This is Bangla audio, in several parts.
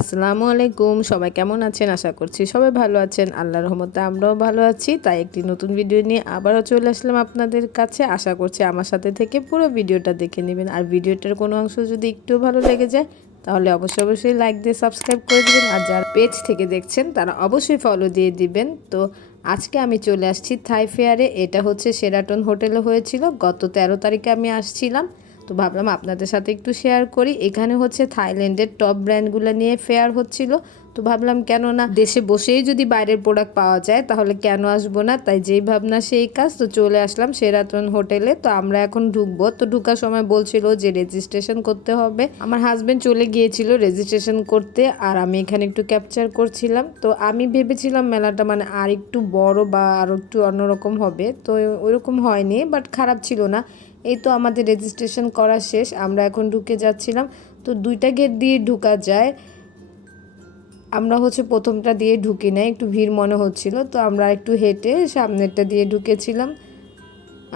আসসালামু আলাইকুম সবাই কেমন আছেন? আশা করছি সবাই ভালো আছেন। আল্লাহর রহমতে আমরাও ভালো আছি। তাই একটি নতুন ভিডিও নিয়ে আবারও চলে আসলাম আপনাদের কাছে। আশা করছি আমার সাথে থেকে পুরো ভিডিওটা দেখে নেবেন। আর ভিডিওটার কোনো অংশ যদি একটু ভালো লেগে যায়, তাহলে অবশ্যই অবশ্যই লাইক দিয়ে সাবস্ক্রাইব করে দেবেন। আর যারা পেজ থেকে দেখছেন, তারা অবশ্যই ফলো দিয়ে দিবেন। তো আজকে আমি চলে আসছি থাই ফেয়ারে। এটা হচ্ছে সেরাটন হোটেলে হয়েছিল। গত তেরো তারিখে আমি আসছিলাম। তো ভাবলাম আপনাদের সাথে একটু শেয়ার করি। এখানে হচ্ছে থাইল্যান্ডের টপ ব্র্যান্ডগুলো নিয়ে ফেয়ার হচ্ছিল। তো ভাবলাম কেন না দেশে বসেই যদি বাইরের প্রোডাক্ট পাওয়া যায়, তাহলে কেন আসব না? তাই যেই ভাবনা, সেই কাজ। তো চলে আসলাম সেরাতন হোটেলে তো আমরা এখন ঢুকবো। তো ঢুকার সময় বলছিল যে রেজিস্ট্রেশন করতে হবে। আমার হাজব্যান্ড চলে গিয়েছিল রেজিস্ট্রেশন করতে, আর আমি এখানে একটু ক্যাপচার করছিলাম। তো আমি ভেবেছিলাম মেলাটা মানে আর একটু বড় বা আর একটু অন্যরকম হবে। তো ওইরকম হয়নি বাট খারাপ ছিল না। এই তো আমাদের রেজিস্ট্রেশন করা শেষ। আমরা এখন ঢুকে যাচ্ছিলাম। তো দুইটা গেট দিয়ে ঢুকা যায়। আমরা হচ্ছে প্রথমটা দিয়ে ঢুকি নাই, একটু ভিড় মনে হচ্ছিল, তো আমরা একটু হেঁটে সামনেরটা দিয়ে ঢুকেছিলাম।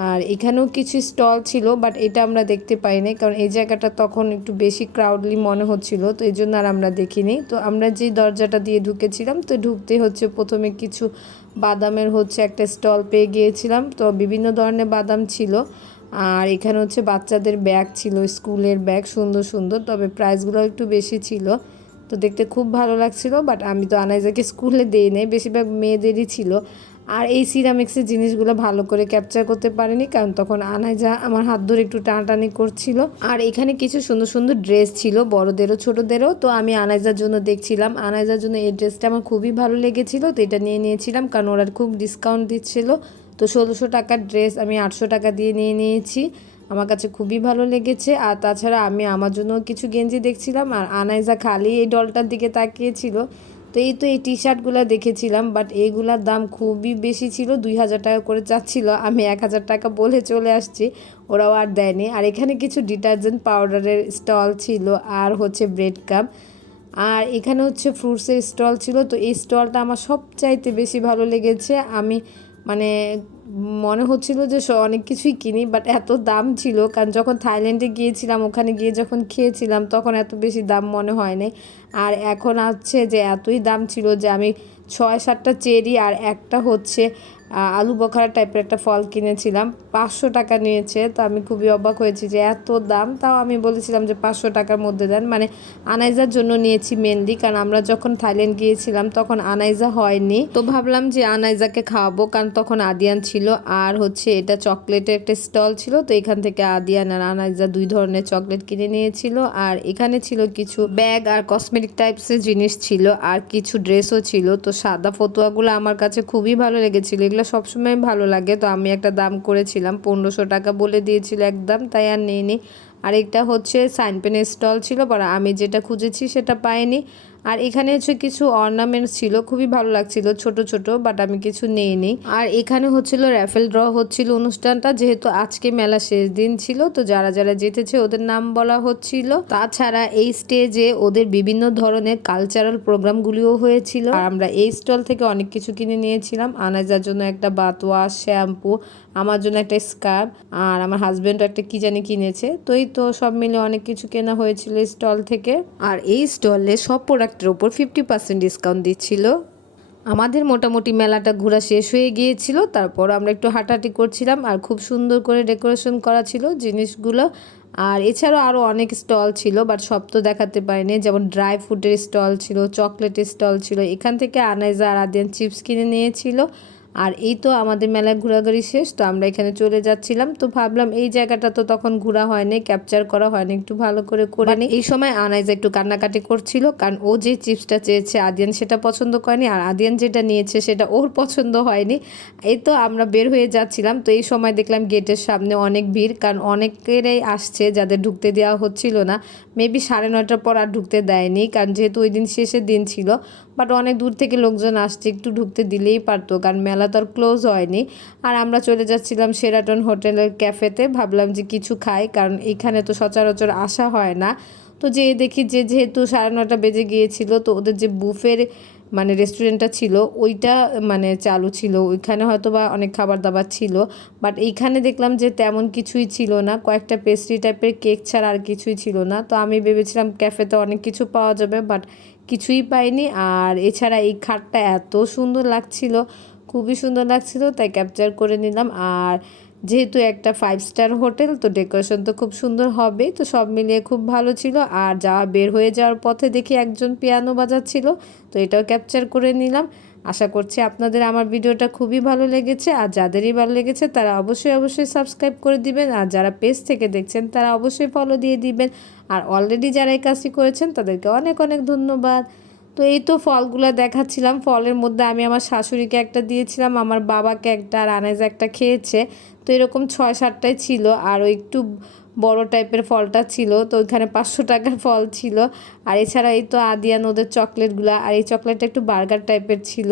আর এখানেও কিছু স্টল ছিল, বাট এটা আমরা দেখতে পাইনি কারণ এই জায়গাটা তখন একটু বেশি ক্রাউডলি মনে হচ্ছিল, তো এই জন্য আর আমরা দেখিনি তো আমরা যেই দরজাটা দিয়ে ঢুকেছিলাম, তো ঢুকতে হচ্ছে প্রথমে কিছু বাদামের হচ্ছে একটা স্টল পেয়ে গিয়েছিলাম, তো বিভিন্ন ধরনের বাদাম ছিল। আর এখানে হচ্ছে বাচ্চাদের ব্যাগ ছিল, স্কুলের ব্যাগ, সুন্দর সুন্দর, তবে প্রাইসগুলো একটু বেশি ছিল। তো দেখতে খুব ভালো লাগছিল বাট আমি তো আনাইজাকে স্কুলে দিই নাই, বেশিরভাগ মেয়েদেরই ছিল। আর এই সিরামিক্সের জিনিসগুলো ভালো করে ক্যাপচার করতে পারিনি, কারণ তখন আনাইজা আমার হাত ধরে একটু টানাটানি করছিল। আর এখানে কিছু সুন্দর সুন্দর ড্রেস ছিল, বড়দেরও ছোটদেরও, তো আমি আনাইজার জন্য দেখছিলাম। আনাইজার জন্য এই ড্রেসটা আমার খুবই ভালো লেগেছিল, তো এটা নিয়ে নিয়েছিলাম, কারণ ওরা খুব ডিসকাউন্ট দিচ্ছিল। তো ষোলোশো টাকার ড্রেস আমি আটশো টাকা দিয়ে নিয়ে নিয়েছি। আমার কাছে খুবই ভালো লেগেছে। আর তাছাড়া আমি আমার জন্য কিছু গেঞ্জি দেখছিলাম আর আনাইজা খালি এই ডলটার দিকে তাকিয়েছিল। তো এই তো এই টি শার্টগুলো দেখেছিলাম বাট এইগুলার দাম খুবই বেশি ছিল, দুই হাজার টাকা করে চাচ্ছিল। আমি এক হাজার টাকা বলে চলে আসছি, ওরাও আর দেয়নি। আর এখানে কিছু ডিটারজেন্ট পাউডারের স্টল ছিল আর হচ্ছে ব্রেড কাপ। আর এখানে হচ্ছে ফ্রুটসের স্টল ছিল, তো এই স্টলটা আমার সবচাইতে বেশি ভালো লেগেছে। আমি মানে মনে হচ্ছিল যে অনেক কিছুই কিনি বাট এত দাম ছিল। কারণ যখন থাইল্যান্ডে গিয়েছিলাম, ওখানে গিয়ে যখন খেয়েছিলাম, তখন এত বেশি দাম মনে হয় নাই। আর এখন আছে যে এতই দাম ছিল যে আমি ছয় সাতটা চেরি আর একটা হচ্ছে আলু বখারা টাইপের একটা ফল কিনেছিলাম। পাঁচশো টাকা নিয়েছে। তো আমি খুবই অবাক হয়েছি যে এত দাম। তাও আমি বলেছিলাম যে পাঁচশো টাকার মধ্যে দেন। মানে আনাইজার জন্য নিয়েছি মেনলি কারণ আমরা যখন থাইল্যান্ড গিয়েছিলাম, তখন আনাইজা হয়নি। তো ভাবলাম যে আনাইজাকে খাওয়াবো। কারণ তখন আদিয়ান ছিল। আর হচ্ছে এটা চকলেটের একটা স্টল ছিল। তো এখান থেকে আদিয়ান আর আনাইজা দুই ধরনের চকলেট কিনে নিয়েছিল। আর এখানে ছিল কিছু ব্যাগ আর কসমেটিক টাইপসের জিনিস ছিল। আর কিছু ড্রেসও ছিল। তো সাদা ফতুয়াগুলো আমার কাছে খুবই ভালো লেগেছিল। এগুলো সবসময় ভালো লাগে। তো আমি একটা দাম করেছিলাম, পনেরোশো টাকা বলে দিয়েছিল একদম, তাই আর নিইনি। আরেকটা হচ্ছে সাইন পেনের স্টল ছিল, পরে আমি যেটা খুঁজেছি সেটা পাইনি। আর এখানে হচ্ছে কিছু অর্নামেন্টস ছিল, খুবই ভালো লাগছিল, ছোট ছোট বাট আমি কিছু নেইনি। আর এখানে হচ্ছিল র্যাফেল ড্র হচ্ছিল অনুষ্ঠানটা, যেহেতু আজকে মেলা শেষ দিন ছিল, তো যারা যারা জিতেছে ওদের নাম বলা হচ্ছিল। তাছাড়া এই স্টেজে ওদের বিভিন্ন ধরনের কালচারাল প্রোগ্রামগুলিও হয়েছিল। আর আমরা এই স্টল থেকে অনেক কিছু কিনে নিয়েছিলাম। আনাজার জন্য একটা বাত ওয়াশ শ্যাম্পু আমার জন্য একটা স্কার্ফ আর আমার হাজব্যান্ডও একটা কি জানি কিনেছে। তো এই তো সব মিলে অনেক কিছু কেনা হয়েছিল স্টল থেকে। আর এই স্টলে সব প্রোডাক্টের ওপর ফিফটি পার্সেন্ট ডিসকাউন্ট দিচ্ছিল। আমাদের মোটামুটি মেলাটা ঘোরা শেষ হয়ে গিয়েছিল, তারপর আমরা একটু হাঁটাহাঁটি করছিলাম আর খুব সুন্দর করে ডেকোরেশন করা ছিল জিনিসগুলো। আর এছাড়াও আরও অনেক স্টল ছিল, বাট সব তো দেখাতে পারিনি। যেমন ড্রাই ফ্রুটের স্টল ছিল, চকলেটের স্টল ছিল, এখান থেকে আনাইজা আর আদিয়ান চিপস কিনে নিয়েছিল। আর এই তো আমাদের মেলায় ঘোরাঘুরি শেষ তো আমরা এখানে চলে যাচ্ছিলাম। তো ভাবলাম এই জায়গাটা তো তখন ঘোরা হয়নি ক্যাপচার করা হয়নি একটু ভালো করে করে নি এই সময় আনাইজা একটু কান্নাকাটি করছিল কারণ ও যে চিপসটা চেয়েছে আদিয়ান সেটা পছন্দ করেনি আর আদিয়ান যেটা নিয়েছে সেটা ওর পছন্দ হয়নি। এই তো আমরা বের হয়ে যাচ্ছিলাম তো এই সময় দেখলাম গেটের সামনে অনেক ভিড় কারণ অনেকেরই আসছে যাদের ঢুকতে দেওয়া হচ্ছিল না। মেবি সাড়ে নয়টার পর আর ঢুকতে দেয়নি কারণ যেহেতু ওই দিন শেষের দিন ছিল বাট অনেক দূর থেকে লোকজন আসছে একটু ঢুকতে দিলেই পারতো কারণ মেলা তো আর ক্লোজ হয়নি। আর আমরা চলে যাচ্ছিলাম সেরাটন হোটেলের ক্যাফেতে ভাবলাম যে কিছু খাই, কারণ এখানে তো সচরাচর আসা হয় না। তো যে দেখি যে যেহেতু সাড়ে নটা বেজে গিয়েছিল, তো ওদের যে বুফের মানে রেস্টুরেন্টটা ছিল, ওইটা মানে চালু ছিল। ওইখানে হয়তো বা অনেক খাবার দাবার ছিল। বাট এইখানে দেখলাম যে তেমন কিছুই ছিল না। কয়েকটা পেস্ট্রি টাইপের কেক ছাড়া আর কিছুই ছিল না। তো আমি ভেবেছিলাম ক্যাফেতে অনেক কিছু পাওয়া যাবে বাট কিছুই পাইনি। আর এছাড়া এই খাটটা এত সুন্দর লাগছিল। খুবই সুন্দর লাগছিল, তাই ক্যাপচার করে নিলাম। আর যেহেতু একটা ফাইভ স্টার হোটেল তো ডেকোরেশন তো খুব সুন্দর হবে, তো সব মিলিয়ে খুব ভালো ছিল। আর যাওয়া বের হয়ে যাওয়ার পথে দেখি একজন পিয়ানো বাজাচ্ছিল, তো এটাও ক্যাপচার করে নিলাম। আশা করছি আপনাদের আমার ভিডিওটা খুবই ভালো লেগেছে, আর যাদেরই ভালো লেগেছে তারা অবশ্যই অবশ্যই সাবস্ক্রাইব করে দিবেন, আর যারা পেজ থেকে দেখছেন তারা অবশ্যই ফলো দিয়ে দিবেন। আর অলরেডি যারা এই কাজটি করেছেন তাদেরকে অনেক অনেক ধন্যবাদ। তো এই তো ফলগুলো দেখাচ্ছিলাম। ফলের মধ্যে আমি আমার শাশুড়িকে একটা দিয়েছিলাম, আমার বাবাকে একটা আর আনাজ একটা খেয়েছে। তো এরকম ছয় সাতটাই ছিল আর ওই একটু বড় টাইপের ফলটা ছিল, তো ওইখানে পাঁচশো টাকার ফল ছিল। আর এছাড়া এই তো আদিয়ান ওদের চকলেটগুলো, আর এই চকলেটটা একটু বার্গার টাইপের ছিল।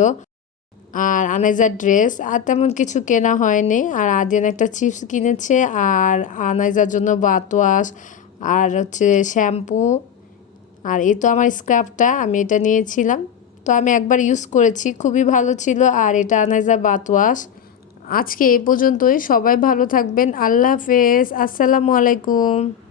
আর আনাইজার ড্রেস, আর তেমন কিছু কেনা হয়নি। আর আদিয়ান একটা চিপস কিনেছে, আর আনাইজার জন্য বাতোয়াশ, আর হচ্ছে শ্যাম্পু। আর এই তো আমার স্ক্রাবটা আমি এটা নিয়েছিলাম। তো আমি একবার ইউজ করেছি, খুবই ভালো ছিল। আর এটা আনাইজা বাতওয়াশ আজকে এ পর্যন্তই, সবাই ভালো থাকবেন। আল্লাহ হাফেজ। আসসালামু আলাইকুম।